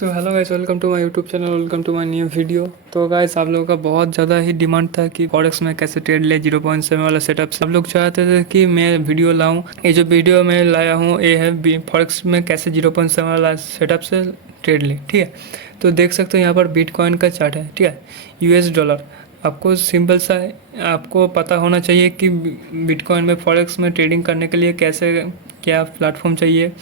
So hello guys, welcome to my YouTube channel, welcome to my new video. तो guys, आप लोगों का बहुत ज़्यादा ही डिमांड था कि फॉरेक्स में कैसे ट्रेड ले 0.7 वाला सेटअप से। आप लोग चाहते थे कि मैं वीडियो लाऊं। ये जो वीडियो मैं लाया हूँ ये है फॉरेक्स में कैसे 0.7 वाला सेटअप से ट्रेड ले। ठीक है, तो देख सकते हो यहाँ पर बिटकॉइन का चार्ट है। ठीक है, यूएस डॉलर। आपको सिंपल सा है, आपको पता होना चाहिए कि बिटकॉइन में फॉरेक्स में ट्रेडिंग करने के लिए कैसे क्या प्लेटफॉर्म चाहिए,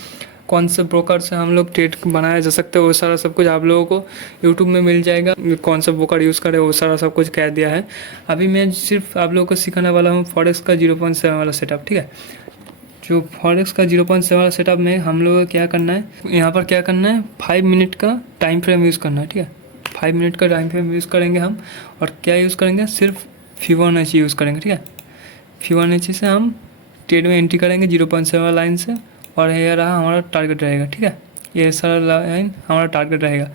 कौन से ब्रोकर से हम लोग ट्रेड बनाया जा सकता है, वो सारा सब कुछ आप लोगों को यूट्यूब में मिल जाएगा। कौन सा ब्रोकर यूज़ करें वो सारा सब कुछ कह दिया है। अभी मैं सिर्फ आप लोगों को सिखाने वाला हूँ फॉरेक्स का 0.7 वाला सेटअप। ठीक है, जो फॉरेक्स का 0.7 वाला सेटअप में हम लोगों को क्या करना है, यहाँ पर क्या करना है, 5 मिनट का टाइम फ्रेम यूज़ करना है। ठीक है, 5 मिनट का टाइम फ्रेम यूज़ करेंगे हम। और क्या यूज़ करेंगे, सिर्फ फिबोनाची यूज़ करेंगे। ठीक है, फिबोनाची से हम ट्रेड में एंट्री करेंगे 0.7 लाइन से, और ये रहा हमारा टारगेट रहेगा। ठीक है, ये सारा लाइन हमारा टारगेट रहेगा।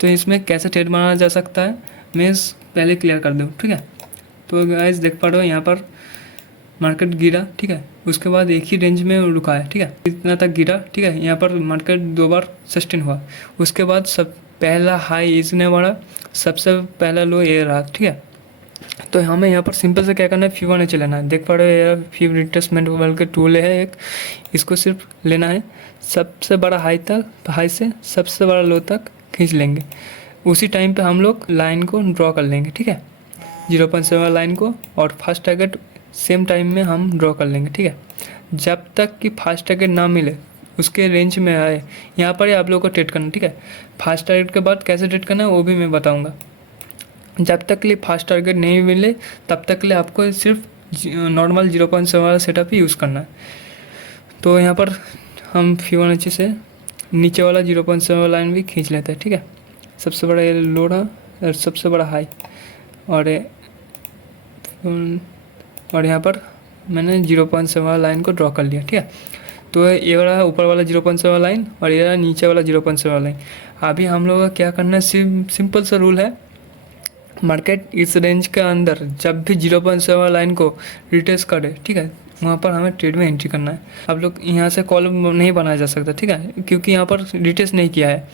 तो इसमें कैसे ट्रेड बनाया जा सकता है मैं पहले क्लियर कर दूँ। ठीक है, तो गाइस देख पा रहे हो यहाँ पर मार्केट गिरा। ठीक है, उसके बाद एक ही रेंज में रुका है। ठीक है, इतना तक गिरा। ठीक है, यहाँ पर मार्केट 2 बार सस्टेन हुआ। उसके बाद सब पहला हाई इसने बढ़ा, सबसे पहला लो ये रहा। ठीक है, तो हमें यहाँ पर सिंपल से क्या करना है, फिबोनाची लेना है। देख पा रहे हो यार, फिब रिट्रेसमेंट वाल के टूल है एक, इसको सिर्फ लेना है। सबसे बड़ा हाई तक, हाई से सबसे बड़ा लो तक खींच लेंगे। उसी टाइम पे हम लोग लाइन को ड्रॉ कर लेंगे। ठीक है, 0.7 लाइन को, और फास्ट टारगेट सेम टाइम में हम ड्रॉ कर लेंगे। ठीक है, जब तक कि फास्ट टारगेट ना मिले, उसके रेंज में आए, यहाँ पर ही आप लोगों को ट्रेड करना। ठीक है, फास्ट टारगेट के बाद कैसे ट्रेड करना है वो भी मैं बताऊँगा। जब तक के लिए फास्ट टारगेट नहीं मिले तब तक के लिए आपको सिर्फ नॉर्मल 0.7 वाला सेटअप ही यूज़ करना है। तो यहाँ पर हम फिबोनाची से नीचे वाला 0.7 लाइन भी खींच लेते हैं। ठीक है, सबसे बड़ा ये लो रहा और सबसे बड़ा हाई, और यहाँ पर मैंने 0.7 लाइन को ड्रॉ कर लिया। ठीक है, तो ये वाला ऊपर वाला 0.7 लाइन और ये वाला नीचे वाला 0.7 लाइन। अभी हम लोग का क्या करना है, सिंपल सा रूल है। मार्केट इस रेंज के अंदर जब भी 0.7 लाइन को रिटेस्ट करे, ठीक है, वहाँ पर हमें ट्रेड में एंट्री करना है। आप लोग यहाँ से कॉलम नहीं बनाया जा सकता। ठीक है, क्योंकि यहाँ पर रिटेस्ट नहीं किया है,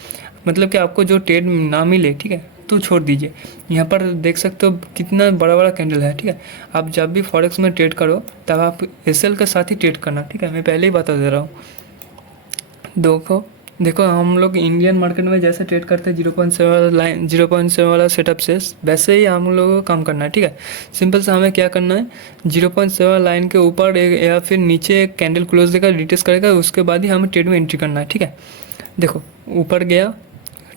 मतलब कि आपको जो ट्रेड ना मिले, ठीक है, तो छोड़ दीजिए। यहाँ पर देख सकते हो कितना बड़ा बड़ा कैंडल है। ठीक है, आप जब भी फॉरेक्स में ट्रेड करो तब आप एसएल के साथ ही ट्रेड करना। ठीक है, मैं पहले ही बता दे रहा हूँ। देखो हम लोग इंडियन मार्केट में जैसे ट्रेड करते हैं 0.7 लाइन 0.7 वाला सेटअप से, वैसे ही हम लोगों को काम करना है। ठीक है, सिंपल से हमें क्या करना है, 0.7 लाइन के ऊपर या फिर नीचे एक कैंडल क्लोज देकर रिटेस्ट करेगा, उसके बाद ही हमें ट्रेड में एंट्री करना है। ठीक है, देखो ऊपर गया,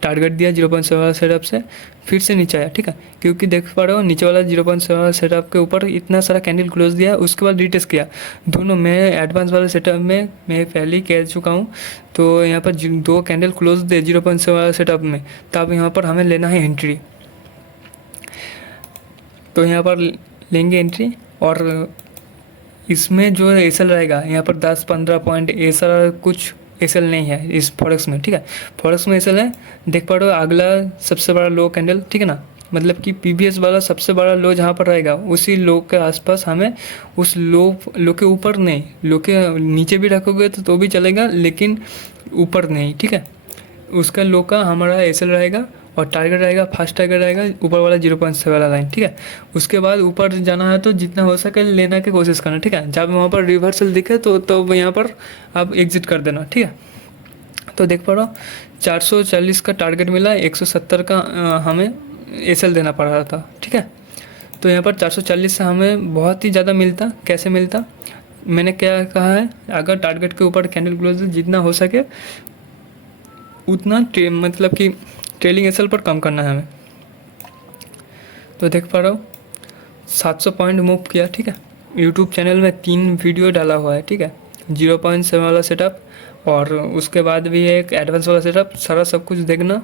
टारगेट दिया 0.7 वाला सेटअप से, फिर से नीचे आया। ठीक है, क्योंकि देख पा रहे हो नीचे वाला 0.7 वाला सेटअप के ऊपर इतना सारा कैंडल क्लोज दिया, उसके बाद रिटेस्ट किया। दोनों मैं एडवांस वाले सेटअप में मैं पहले ही कह चुका हूँ। तो यहाँ पर 2 कैंडल क्लोज दे 0.7 वाला सेटअप में, तब यहाँ पर हमें लेना है एंट्री। तो यहाँ पर लेंगे एंट्री, और इसमें जो एसएल रहेगा यहाँ पर 10-15 पॉइंट, ऐसा कुछ एसएल नहीं है इस फॉरेक्स में। ठीक है, फॉरेक्स में एसएल है, देख पा रहे हो अगला सबसे बड़ा लो कैंडल। ठीक है ना, मतलब कि पीवीएस वाला सबसे बड़ा लो जहाँ पर रहेगा, उसी लो के आसपास हमें उस लो के ऊपर नहीं, लो के नीचे भी रखोगे तो भी चलेगा, लेकिन ऊपर नहीं। ठीक है, उसका लो का हमारा एसएल रहेगा, और टारगेट रहेगा, फास्ट टारगेट रहेगा ऊपर वाला 0.7 वाला लाइन। ठीक है, उसके बाद ऊपर जाना है तो जितना हो सके लेने की कोशिश करना। ठीक है, जब वहाँ पर रिवर्सल दिखे तो यहाँ पर आप एग्जिट कर देना। ठीक है, तो देख पा रहा हूँ 440 का टारगेट मिला, 170 का हमें एसएल देना पड़ रहा था। ठीक है, तो यहाँ पर 440 से हमें बहुत ही ज़्यादा मिलता। कैसे मिलता, मैंने क्या कहा है, अगर टारगेट के ऊपर कैंडल क्लोज जितना हो सके उतना मतलब कि ट्रेलिंग एसएल पर कम करना है हमें। तो देख पा रहा हूँ 700 पॉइंट मूव किया। ठीक है, यूट्यूब चैनल में 3 वीडियो डाला हुआ है। ठीक है, 0.7 वाला सेटअप और उसके बाद भी एक एडवांस वाला सेटअप, सारा सब कुछ देखना।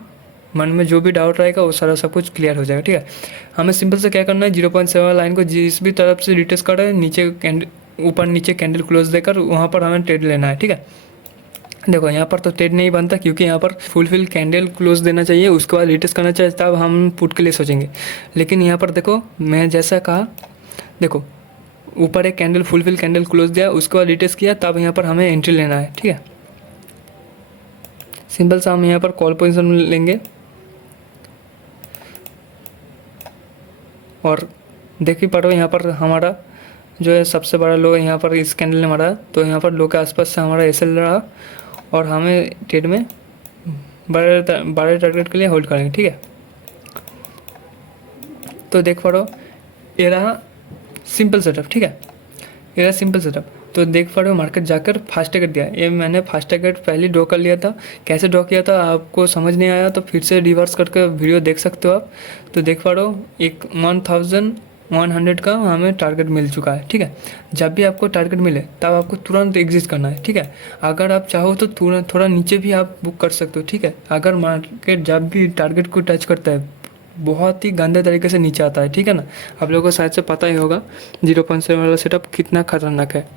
मन में जो भी डाउट रहेगा वो सारा सब कुछ क्लियर हो जाएगा। ठीक है, हमें सिंपल से क्या करना है, 0.7 लाइन को जिस भी तरफ से रिटेस्ट कर रहे हैं, नीचे ऊपर नीचे कैंडल क्लोज देकर वहाँ पर हमें ट्रेड लेना है। ठीक है, देखो यहाँ पर तो ट्रेड नहीं बनता, क्योंकि यहाँ पर फुलफिल कैंडल क्लोज देना चाहिए, उसके बाद रिटेस्ट करना चाहिए, तब हम पुट के लिए सोचेंगे। लेकिन यहाँ पर देखो मैं जैसा कहा, देखो ऊपर एक कैंडल फुलफिल कैंडल क्लोज दिया, उसके बाद रिटेस्ट किया, तब यहाँ पर हमें एंट्री लेना है। ठीक है, सिंपल सा हम यहाँ पर कॉल पोजीशन लेंगे और देख ही पा रहे हो यहाँ पर हमारा जो है सबसे बड़ा लो यहाँ पर इस कैंडल ने मारा, तो यहाँ पर लो के आसपास से हमारा एसएल रहा और हमें ट्रेड में बड़े टारगेट के लिए होल्ड करेंगे। ठीक है, तो देख पा रहे हो ये रहा सिंपल सेटअप। ठीक है, ये रहा सिंपल सेटअप। तो देख पा रहे हो मार्केट जाकर फास्ट टारगेट दिया। ये मैंने फास्ट टारगेट पहले ड्रॉ कर लिया था, कैसे ड्रॉ किया था आपको समझ नहीं आया तो फिर से रिवर्स करके वीडियो देख सकते हो आप। तो देख पा रहे हो एक 1100 का हमें टारगेट मिल चुका है। ठीक है, जब भी आपको टारगेट मिले तब आपको तुरंत एग्जिट करना है। ठीक है, अगर आप चाहो तो तुरंत थोड़ा नीचे भी आप बुक कर सकते हो। ठीक है, अगर मार्केट जब भी टारगेट को टच करता है बहुत ही गंदे तरीके से नीचे आता है। ठीक है ना, आप लोगों को शायद से पता ही होगा 0.7 वाला सेटअप कितना खतरनाक है।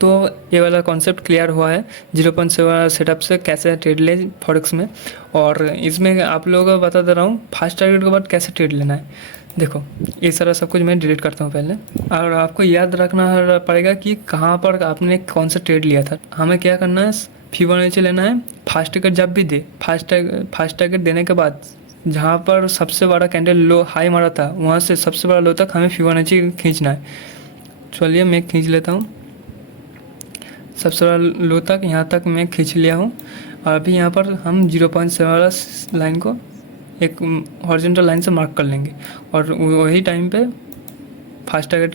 तो ये वाला कॉन्सेप्ट क्लियर हुआ है 0.7 वाला सेटअप से कैसे ट्रेड ले फॉरेक्स में। और इसमें आप लोगों को बता दे रहा हूँ फास्ट टारगेट के बाद कैसे ट्रेड लेना है। देखो ये सारा सब कुछ मैं डिलीट करता हूँ पहले, और आपको याद रखना पड़ेगा कि कहाँ पर आपने कौन सा ट्रेड लिया था। हमें क्या करना है, फिबोनाची लेना है। फास्ट टारगेट जब भी दे, फास्ट टारगेट देने के बाद जहाँ पर सबसे बड़ा कैंडल लो हाई मारा था वहाँ से सबसे बड़ा लो तक हमें फिबोनाची खींचना है। चलिए मैं खींच लेता हूँ, सबसे बड़ा लो तक यहाँ तक मैं खींच लिया हूँ। और अभी यहाँ पर हम 0.7 वाला लाइन को एक हॉरिजॉन्टल लाइन से मार्क कर लेंगे और वही टाइम पे फास्ट टारगेट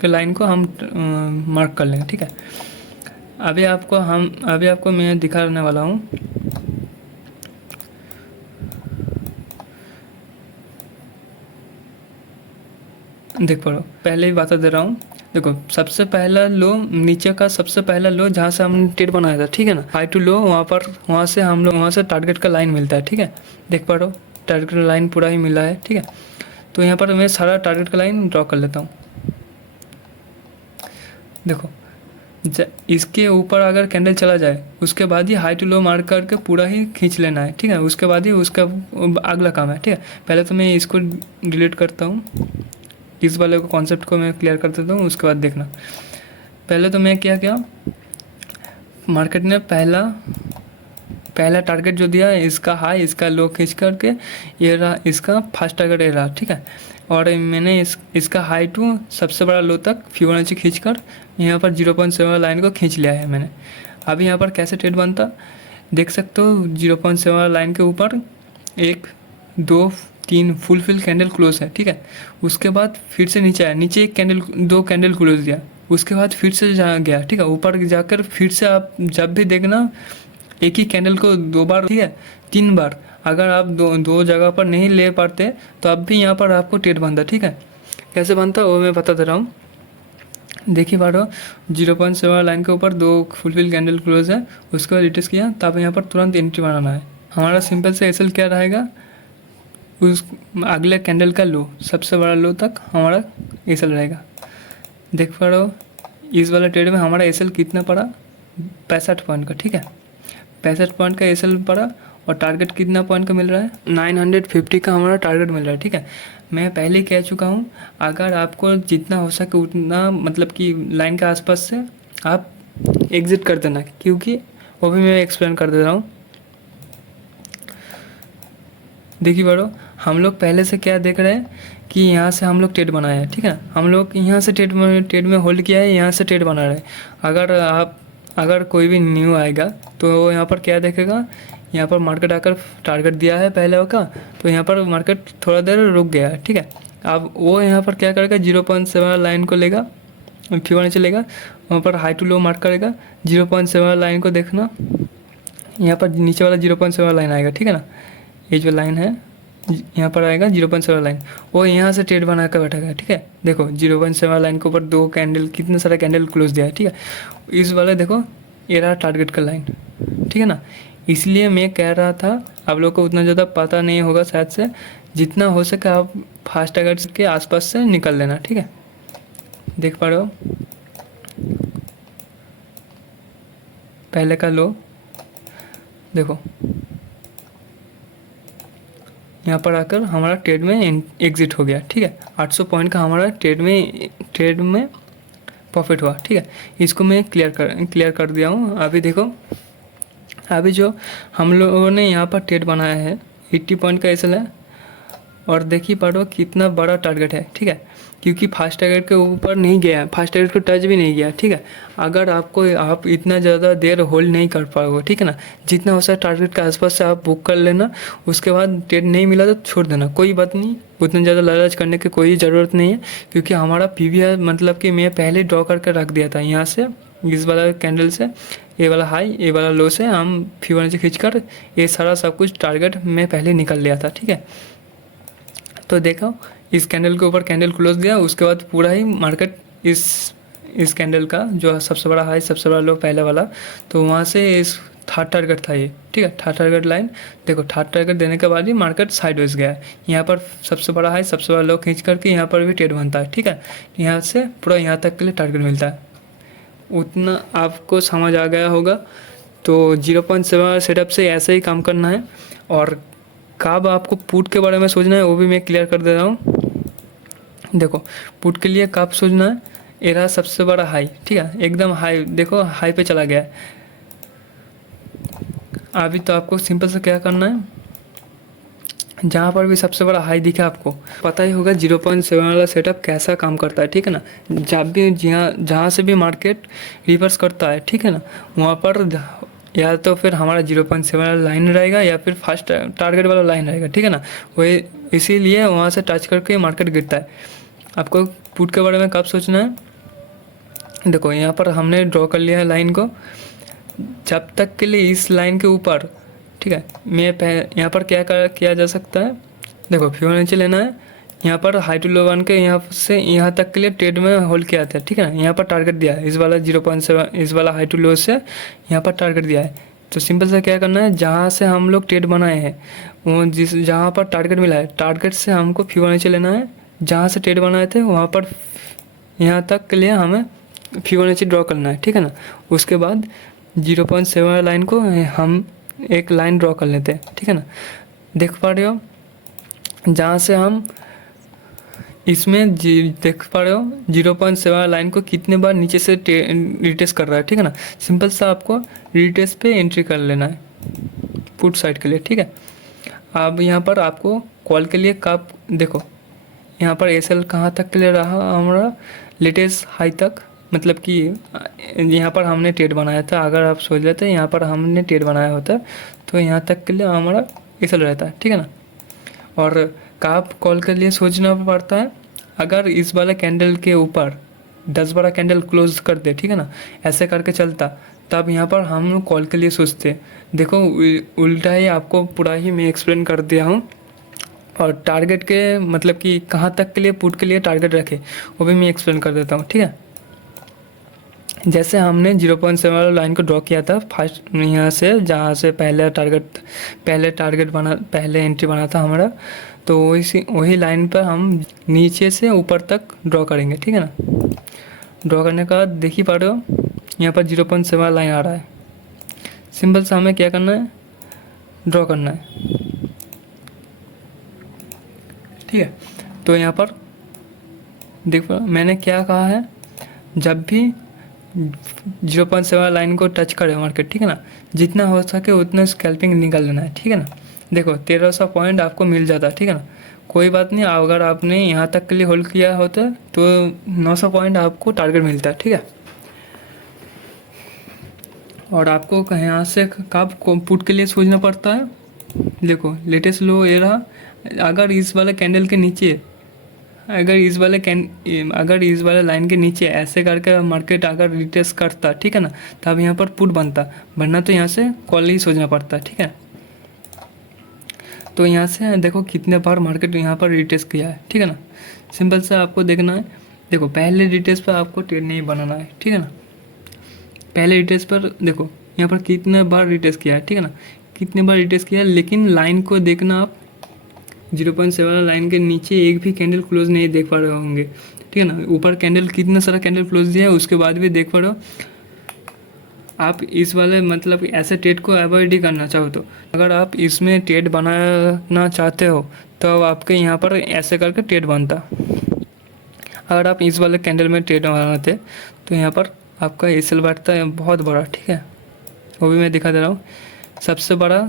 के लाइन को हम मार्क कर लेंगे। ठीक है, अभी आपको मैं दिखाने वाला हूँ। देख पा पहले ही बता दे रहा हूँ। देखो सबसे पहला लो, नीचे का सबसे पहला लो जहाँ से हमने ट्रेड बनाया था, ठीक है ना, हाई टू लो, वहाँ से हम लोग वहाँ से टारगेट का लाइन मिलता है। ठीक है, देख पा रहे हो टारगेट का लाइन पूरा ही मिला है। ठीक है, तो यहाँ पर मैं सारा टारगेट का लाइन ड्रॉ कर लेता हूँ। देखो इसके ऊपर अगर कैंडल चला जाए उसके बाद ही हाई टू लो मार्क करके पूरा ही खींच लेना है। ठीक है, उसके बाद ही उसका अगला काम है। ठीक है, पहले तो मैं इसको डिलीट करता हूँ, इस वाले को कॉन्सेप्ट को मैं क्लियर कर देता हूँ, उसके बाद देखना। पहले तो मैं क्या किया, मार्केट ने पहला टारगेट जो दिया इसका हाई इसका लो खींच करके ये रहा इसका फर्स्ट टारगेट ये रहा। ठीक है, और मैंने इसका हाई टू सबसे बड़ा लो तक फिबोनाची खींचकर यहाँ पर 0.7 लाइन को खींच लिया है मैंने। अभी यहाँ पर कैसे ट्रेड बनता देख सकते हो, 0.7 लाइन के ऊपर 1 2 3 फुल कैंडल क्लोज है। ठीक है, उसके बाद फिर से नीचे आया, नीचे एक कैंडल 2 कैंडल क्लोज दिया, उसके बाद फिर से जा गया। ठीक है, ऊपर जाकर फिर से आप जब भी देखना एक ही कैंडल को 2 बार, ठीक है 3 बार, अगर आप दो जगह पर नहीं ले पाते तो अब भी यहाँ पर आपको ट्रेड बनता। ठीक है, कैसे बनता वो मैं बता दे रहा हूँ। देखिए बारो 0.7 लाइन के ऊपर 2 फुलफिल कैंडल क्लोज है, उसके बाद रिटेस्ट किया, तब यहाँ पर तुरंत एंट्री बनाना है। हमारा सिंपल से एसएल क्या रहेगा, उस अगले कैंडल का लो सबसे बड़ा लो तक हमारा एसएल रहेगा। देख पा रहे हो इस वाला ट्रेड में हमारा एसएल कितना पड़ा, 65 पॉइंट का। ठीक है, 65 पॉइंट का एसएल पड़ा और टारगेट कितना पॉइंट का मिल रहा है, 950 का हमारा टारगेट मिल रहा है। ठीक है, मैं पहले कह चुका हूँ अगर आपको जितना हो सके उतना मतलब कि लाइन के आसपास से आप एग्जिट कर देना, क्योंकि वो भी मैं एक्सप्लेन कर दे रहा हूँ। देखिए बड़ो हम लोग पहले से क्या देख रहे हैं कि यहाँ से हम लोग ट्रेड बनाए हैं। ठीक है, हम लोग यहाँ से ट्रेड में होल्ड किया है, यहाँ से ट्रेड बना रहे हैं। अगर कोई भी न्यू आएगा तो यहाँ पर क्या देखेगा, यहाँ पर मार्केट आकर टारगेट दिया है पहले का, तो यहाँ पर मार्केट थोड़ा देर रुक गया है। ठीक है, अब वो यहाँ पर क्या करेगा, 0.7 लाइन को लेगा, फिबोनाची लेगा, वहाँ पर हाई टू लो मार्क करेगा। 0.7 लाइन को देखना, यहाँ पर नीचे वाला 0.7 लाइन आएगा। ठीक है ना, ये जो लाइन है यहाँ पर आएगा 0.7 लाइन, वो यहाँ से ट्रेड बना कर बैठेगा। ठीक है, देखो 0.7 लाइन के ऊपर 2 कैंडल, कितने सारे कैंडल क्लोज दिया है। ठीक है, इस वाले देखो ये रहा टारगेट का लाइन। ठीक है ना, इसलिए मैं कह रहा था आप लोग को उतना ज़्यादा पता नहीं होगा शायद से, जितना हो सके आप फास्ट टारगेट के आसपास से निकल लेना। ठीक है, देख पा रहे हो पहले का लो, देखो यहाँ पर आकर हमारा ट्रेड में एग्जिट हो गया। ठीक है, 800 पॉइंट का हमारा ट्रेड में प्रॉफिट हुआ। ठीक है, इसको मैं क्लियर कर दिया हूँ। अभी देखो अभी जो हम लोगों ने यहाँ पर ट्रेड बनाया है 80 पॉइंट का एसएल है, और देख ही पा रहे हो कितना बड़ा टारगेट है, ठीक है, क्योंकि फास्ट टारगेट के ऊपर नहीं गया, फास्ट टारगेट को टच भी नहीं गया, ठीक है। अगर आप इतना ज़्यादा देर होल्ड नहीं कर पाओगे, ठीक है ना, जितना हो सके टारगेट के आसपास से आप बुक कर लेना, उसके बाद ट्रेड नहीं मिला तो छोड़ देना, कोई बात नहीं, उतना ज़्यादा लालच करने की कोई ज़रूरत नहीं है, क्योंकि हमारा पीवीआर मतलब कि मैं पहले ड्रॉ करके रख दिया था यहाँ से, इस वाला कैंडल से, ये वाला हाई ये वाला लो से हम फिबोनाची खींचकर ये सारा सब कुछ टारगेट मैं पहले निकल लिया था, ठीक है। तो देखो इस कैंडल के ऊपर कैंडल क्लोज दिया, उसके बाद पूरा ही मार्केट इस कैंडल का जो सबसे बड़ा हाई सबसे बड़ा लो पहले वाला, तो वहाँ से इस थर्ड टारगेट था ये, ठीक है, थर्ड टारगेट लाइन, देखो थर्ड टारगेट देने के बाद ही मार्केट साइडवेज गया है। यहाँ पर सबसे बड़ा हाई सबसे बड़ा लो खींच करके यहाँ पर भी ट्रेड बनता है, ठीक है, यहाँ से पूरा यहाँ तक के लिए टारगेट मिलता है। उतना आपको समझ आ गया होगा। तो 0.7 सेटअप से ऐसे ही काम करना है, और कब आपको पुट के बारे में सोचना है वो भी मैं क्लियर कर दे रहा हूँ। देखो पुट के लिए कब सोचना है, ये रहा सबसे बड़ा हाई, ठीक है, एकदम हाई, देखो हाई पे चला गया है। अभी तो आपको सिंपल से क्या करना है, जहाँ पर भी सबसे बड़ा हाई दिखे आपको पता ही होगा 0.7 वाला सेटअप कैसा काम करता है, ठीक है ना। जब भी जहाँ से भी मार्केट रिवर्स करता है, ठीक है ना, वहाँ पर या तो फिर हमारा 0.7 वाला लाइन रहेगा या फिर फास्ट टारगेट वाला लाइन रहेगा, ठीक है ना, वही इसीलिए वहाँ से टच करके मार्केट गिरता है। आपको पुट के बारे में कब सोचना है, देखो यहाँ पर हमने ड्रॉ कर लिया है लाइन को, जब तक के लिए इस लाइन के ऊपर, ठीक है, यहाँ पर क्या किया जा सकता है, देखो फिबोनाची लेना है, यहाँ पर हाई टू लो वन के यहाँ से यहाँ तक के लिए ट्रेड में होल्ड किया था, ठीक है ना, यहाँ पर टारगेट दिया है इस वाला 0.7 इस वाला हाई टू लो से यहाँ पर टारगेट दिया है। तो सिंपल से क्या करना है, जहाँ से हम लोग ट्रेड बनाए हैं वो जहाँ पर टारगेट मिला है, टारगेट से हमको फिबोनाची लेना है, जहाँ से ट्रेड बनाए थे वहाँ पर यहाँ तक के लिए हमें फिबोनाची ड्रॉ करना है, ठीक है ना। उसके बाद 0.7 लाइन को हम एक लाइन ड्रॉ कर लेते हैं, ठीक है ना। देख पा रहे हो जहाँ से हम इसमें देख पा रहे हो 0.7 लाइन को कितने बार नीचे से रिटेस्ट कर रहा है, ठीक है ना। सिंपल सा आपको रिटेस्ट पे एंट्री कर लेना है पुट साइड के लिए, ठीक है। अब यहाँ पर आपको कॉल के लिए कब, देखो यहाँ पर एसएल कहाँ तक के लिए रहा हमारा, लेटेस्ट हाई तक, मतलब कि यहाँ पर हमने ट्रेड बनाया था, अगर आप सोच लेते यहाँ पर हमने ट्रेड बनाया होता तो यहाँ तक के लिए हमारा एसएल रहता है, ठीक है ना। और काप कॉल के लिए सोचना पड़ता है, अगर इस वाले कैंडल के ऊपर 10 बड़ा कैंडल क्लोज कर दे, ठीक है ना, ऐसे करके चलता, तब यहाँ पर हम कॉल के लिए सोचते। देखो उल्टा ही आपको पूरा ही मैं एक्सप्लेन कर दिया हूँ, और टारगेट के मतलब कि कहाँ तक के लिए पुट के लिए टारगेट रखे वो भी मैं एक्सप्लेन कर देता हूँ, ठीक है। जैसे हमने 0.7 वाला लाइन को ड्रॉ किया था फर्स्ट यहाँ से, जहाँ से पहले एंट्री बना था हमारा, तो वही लाइन पर हम नीचे से ऊपर तक ड्रॉ करेंगे, ठीक है ना। ड्रॉ करने का बाद देख ही पा रहे हो यहाँ पर 0.7 लाइन आ रहा है। सिंपल सा हमें क्या करना है, ड्रॉ करना है, ठीक है। तो यहाँ पर देखो मैंने क्या कहा है, जब भी 0.7 लाइन को टच करे मार्केट, ठीक है ना, जितना हो सके उतना स्कैल्पिंग निकाल लेना है, ठीक है ना। देखो 1300 पॉइंट आपको मिल जाता है, ठीक है ना, कोई बात नहीं, अगर आपने यहाँ तक के लिए होल्ड किया होता तो 900 पॉइंट आपको टारगेट मिलता है, ठीक है। और आपको यहाँ से कब पुट के लिए सोचना पड़ता है, देखो लेटेस्ट लो ये रहा, अगर इस वाले कैंडल के नीचे, अगर इस वाले लाइन के नीचे ऐसे करके मार्केट अगर रिटेस्ट करता, ठीक है ना, तब यहाँ पर पुट बनता, वरना तो यहाँ से कॉल ही सोचना पड़ता, ठीक है। तो यहाँ से देखो कितने बार मार्केट यहाँ पर रिटेस्ट किया है, ठीक है ना। सिंपल से आपको देखना है, देखो पहले रिटेस्ट पर आपको ट्रेड नहीं बनाना है, ठीक है ना। पहले रिटेस्ट पर देखो यहाँ पर कितने बार रिटेस्ट किया है, ठीक है ना, कितने बार रिटेस्ट किया है, लेकिन लाइन को देखना आप 0.7 लाइन के नीचे एक भी कैंडल क्लोज नहीं देख पा रहे होंगे, ठीक है ना। ऊपर कैंडल कितना सारा कैंडल क्लोज दिया है, उसके बाद भी देख पा रहे हो आप। इस वाले मतलब ऐसे ट्रेड को अवॉइड ही करना चाहो, तो अगर आप इसमें ट्रेड बनाना चाहते हो तो आपके यहाँ पर ऐसे करके ट्रेड बनता। अगर आप इस वाले कैंडल में ट्रेड बनाते तो यहाँ पर आपका एसएल बैठता है बहुत बड़ा, ठीक है, वो भी मैं दिखा दे रहा हूँ। सबसे बड़ा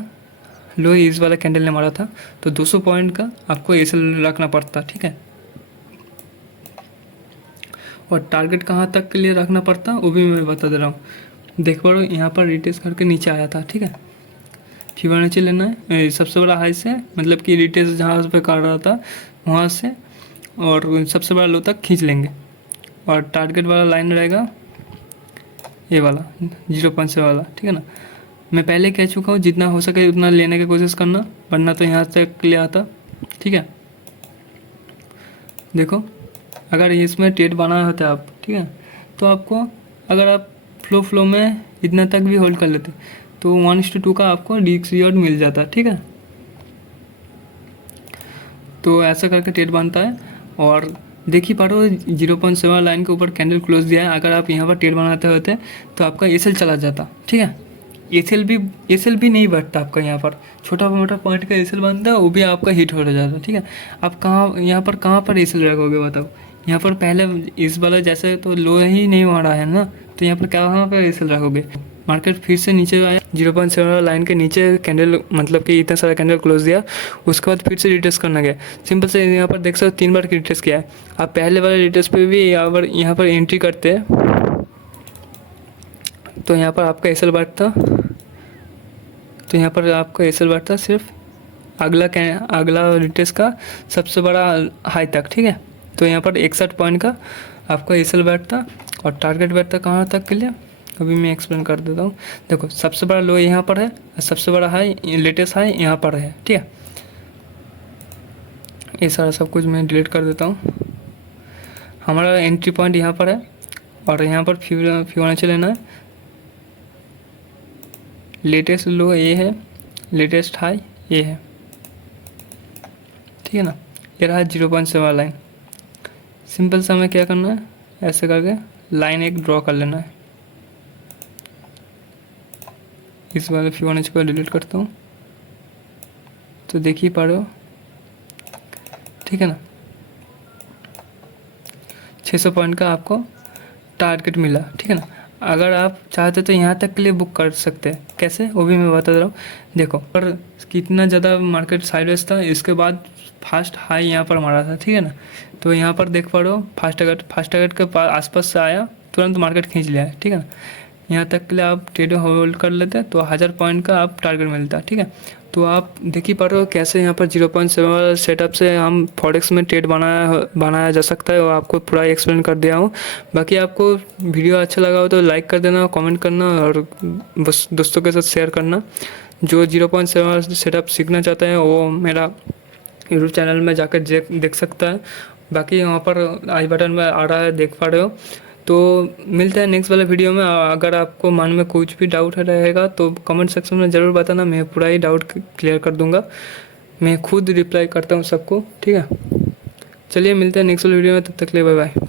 लो इस वाला कैंडल ने मारा था, तो 200 पॉइंट का आपको एसएल रखना पड़ता, ठीक है। और टारगेट कहाँ तक के लिए रखना पड़ता वो भी मैं बता दे रहा हूँ। देख पा रहे हो यहाँ पर रिटेस्ट करके नीचे आया था, ठीक है। फिबोनाची लेना है सबसे बड़ा हाई से, मतलब कि रिटेस्ट जहाँ पे कर रहा था वहाँ से, और सबसे बड़ा लो तक खींच लेंगे। और टारगेट वाला लाइन रहेगा ये वाला 0.7 वाला, ठीक है ना। मैं पहले कह चुका हूँ जितना हो सके उतना लेने की कोशिश करना, वरना तो यहाँ तक ले आता, ठीक है। देखो अगर इसमें ट्रेड बनाया होता आप, ठीक है, तो आपको अगर आप फ्लो में इतना तक भी होल्ड कर लेते तो 1:2 का आपको रिजल्ट मिल जाता, ठीक है। तो ऐसा करके ट्रेड बनता है। और देख ही पा रहे हो 0.7 लाइन के ऊपर कैंडल क्लोज दिया है। अगर आप यहाँ पर ट्रेड बनाते होते तो आपका एसएल चला जाता, ठीक है। एसएल भी नहीं बढ़ता आपका, यहाँ पर छोटा मोटा पॉइंट का एसएल बनता है, वो भी आपका हिट हो जाता, ठीक है। आप कहाँ पर एसएल रखोगे बताओ। यहाँ पर पहले इस वाला जैसे तो लो ही नहीं मारा है ना, तो यहाँ पर कहाँ पर एसएल रखोगे। मार्केट फिर से नीचे आया 0.7 लाइन के नीचे कैंडल, मतलब कि इतना सारा कैंडल क्लोज दिया, उसके बाद फिर से रिटेस्ट करना गया। सिंपल से यहाँ पर देख सकते हो 3 बार की रिटेस्ट किया है। आप पहले वाले रिटेस्ट पे भी यहाँ पर एंट्री करते हैं तो यहाँ पर आपका एसएल बढ़ता, तो यहाँ पर आपका एसएल बढ़ता सिर्फ अगला रिटेस्ट का सबसे बड़ा हाई तक, ठीक है। तो यहाँ पर 61 पॉइंट का आपका एसएल बैठता और टारगेट बैठता कहाँ तक के लिए, अभी मैं एक्सप्लेन कर देता हूँ। देखो सबसे बड़ा लो यहाँ पर है और सबसे बड़ा हाई लेटेस्ट हाई यहाँ पर है, ठीक है। ये सारा सब कुछ मैं डिलीट कर देता हूँ। हमारा एंट्री पॉइंट यहाँ पर है और यहाँ पर फिबोनाची लेना है। लेटेस्ट लो ये है, लेटेस्ट हाई ये है, ठीक है ना। ये रहा 0.7 लाइन। सिंपल सा हमें क्या करना है, ऐसे करके लाइन एक ड्रॉ कर लेना है। इस वाले फिबोनाची को डिलीट करता हूँ तो देख ही पा रहे हो, ठीक है ना। 600 पॉइंट का आपको टारगेट मिला, ठीक है ना। अगर आप चाहते तो यहाँ तक के लिए बुक कर सकते हैं, कैसे वो भी मैं बता रहा हूँ। देखो पर कितना ज़्यादा मार्केट साइडवेज था, इसके बाद फास्ट हाई यहाँ पर मारा था, ठीक है ना। तो यहाँ पर देख पा रहे हो फास्ट टारगेट के आसपास से आया, तुरंत मार्केट खींच लिया है, ठीक है ना। यहाँ तक के लिए आप ट्रेड होल्ड कर लेते हैं तो 1000 पॉइंट का आप टारगेट मिलता है, ठीक है। तो आप देख ही पा रहे हो कैसे यहाँ पर 0.7 सेटअप से हम फॉरेक्स में ट्रेड बनाया जा सकता है, और आपको पूरा एक्सप्लेन कर दिया हूँ। बाकी आपको वीडियो अच्छा लगा हो तो लाइक कर देना, कमेंट करना और बस दोस्तों के साथ शेयर करना। जो 0.7 सेटअप सीखना चाहते हैं वो मेरा यूट्यूब चैनल में जाकर देख सकता है। बाकी वहाँ पर आई बटन में आ रहा है, देख पा रहे हो। तो मिलते हैं नेक्स्ट वाले वीडियो में। अगर आपको मन में कुछ भी डाउट रहेगा तो कमेंट सेक्शन में ज़रूर बताना, मैं पूरा ही डाउट क्लियर कर दूंगा। मैं खुद रिप्लाई करता हूँ सबको, ठीक है। चलिए मिलते हैं नेक्स्ट वाले वीडियो में, तब तक के लिए बाय बाय।